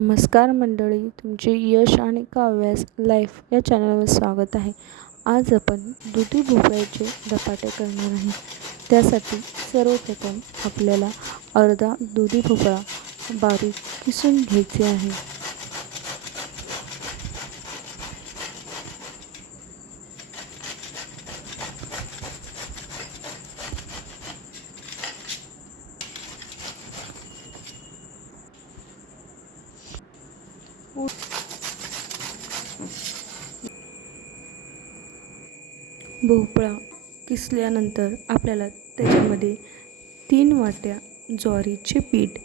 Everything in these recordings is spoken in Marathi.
नमस्कार मंडळी तुमचे यश आणि काव्यास लाईफ या चॅनलवर स्वागत आहे. आज आपण दुधी भोपळ्याचे धपाटे करणार आहे. त्यासाठी सर्वप्रथम आपल्याला अर्धा दुधी भोपळा बारीक किसून घ्यायचे आहे. भोपळा किसल्यानंतर आपल्याला त्याच्यामध्ये तीन वाट्या ज्वारीचे पीठ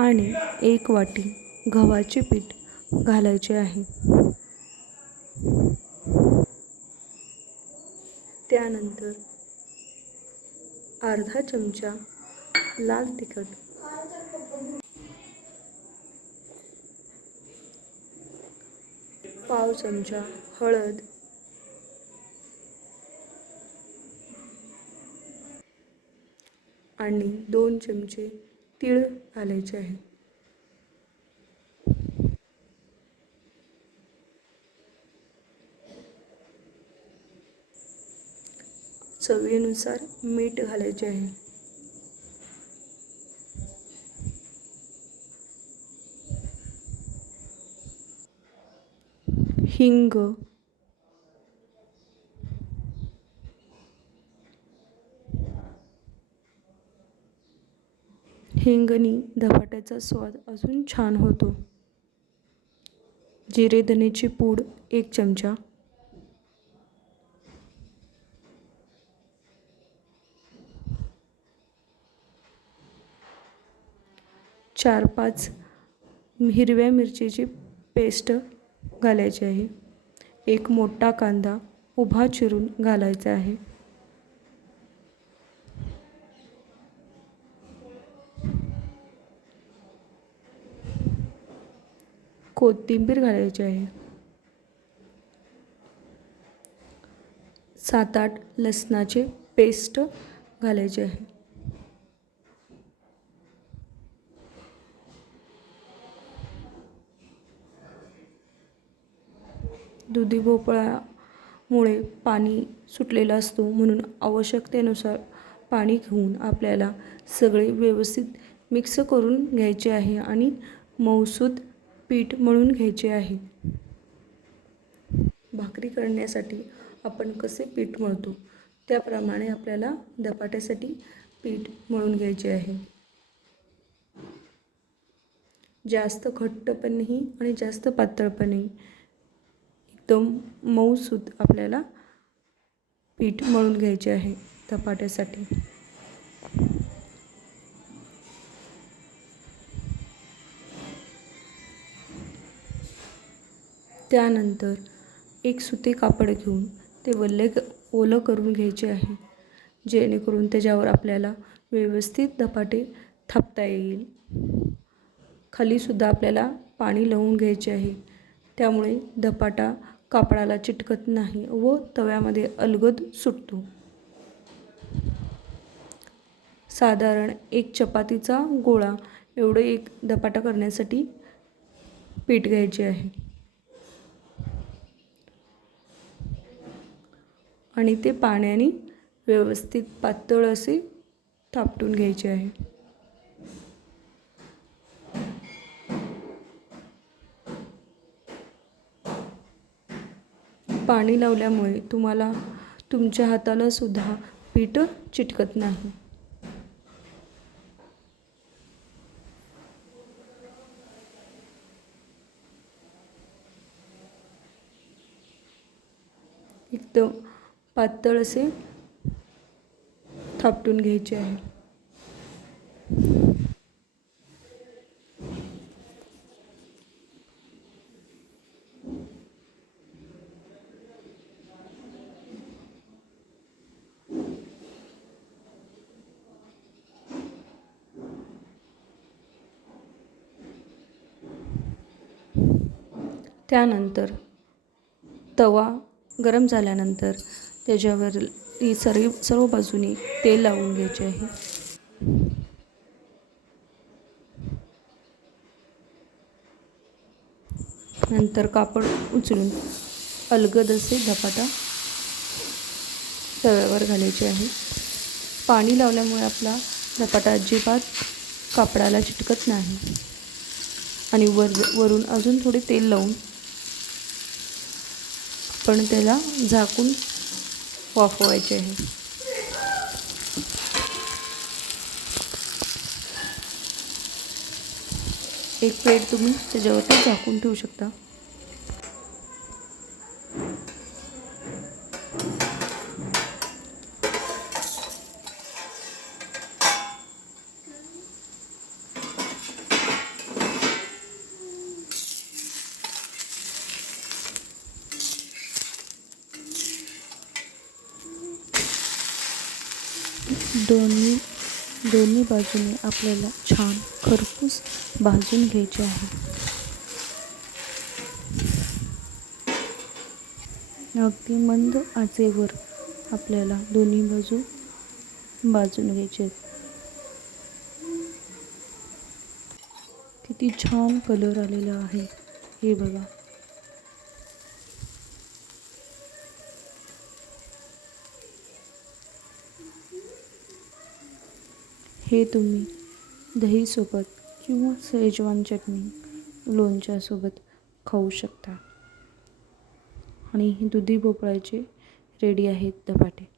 आणि एक वाटी गव्हाचे पीठ घालायचे आहे. त्यानंतर अर्धा चमचा लाल तिखट पाव चमचा हळद आणि दोन चमचे तीळ घालायचे आहे. चवीनुसार मीठ घालायचे आहे. हिंग हिंगणी धपाट्याचा स्वाद अजून छान होतो. जिरे धनेची पूड एक चमचा. चार पाच हिरव्या मिरचीची पेस्ट घालायची आहे. एक मोठा कांदा उभा चिरून घालायचा आहे. कोथिंबीर घालायची आहे. सात आठ लसणाचे पेस्ट घालायचे आहे. दुधी भोपळ्यामुळे पाणी सुटलेला असतो म्हणून आवश्यकतेनुसार पाणी घेऊन आपल्याला सगळे व्यवस्थित मिक्स करून घ्यायचे आहे आणि मौसूद पीठ मळून घ्यायचे आहे. भाकरी करण्यासाठी आपण कसे पीठ मळतो? त्याप्रमाणे आपल्याला धपाट्यासाठी पीठ मळून घ्यायचे आहे. जास्त घट्ट पण नाही आणि जास्त पातळ पण नाही. एकदम मऊसूत आपल्याला पीठ मळून घ्यायचे आहे धपाट्यासाठी. त्यानंतर एक सुते कापड घेऊन ते वल्ले ओलं करून घ्यायचे आहे. जेणेकरून त्याच्यावर आपल्याला व्यवस्थित धपाटे थापता येईल. खालीसुद्धा आपल्याला पाणी लावून घ्यायचे आहे. त्यामुळे धपाटा कापडाला चिटकत नाही व तव्यामध्ये अलगद सुटतो. साधारण एक चपातीचा गोळा एवढं एक धपाटा करण्यासाठी पीठ घ्यायचे आहे. आणि ते पाण्याने व्यवस्थित पातळ असे थापटून घ्यायचे आहे. पाणी लावल्यामुळे तुम्हाला तुमच्या हाताला सुद्धा पीठ चिटकत नाही. एकदम पातळ असे थापटून घ्यायचे आहे. त्यानंतर तवा गरम झाल्यानंतर त्याच्यावर ती सर्व सर्व बाजूनी तेल लावून घ्यायचे आहे. नंतर कापड उचलून अलगद असे धपाटा तव्यावर घालायचे आहे. पाणी लावल्यामुळे आपला धपाटा अजिबात कापडाला चिटकत नाही. आणि वर वरून अजून थोडे तेल लावून पण त्याला झाकून वाफवायचे आहे. एक प्लेट तुम्ही त्याच्यावरती झाकून ठेवू शकता. दोन्ही दोन्ही बाजूने आपल्याला छान खरपूस भाजून घ्यायचे आहे. अगदी मंद आचेवर आपल्याला दोन्ही बाजू भाजून घ्यायचे आहेत. किती छान कलर आलेला आहे. हे बघा. हे तुम्ही दहीसोबत किंवा शेजवान चटणी लोणच्यासोबत खाऊ शकता. आणि दुधी भोपळ्याचे रेडी आहेत धपाटे.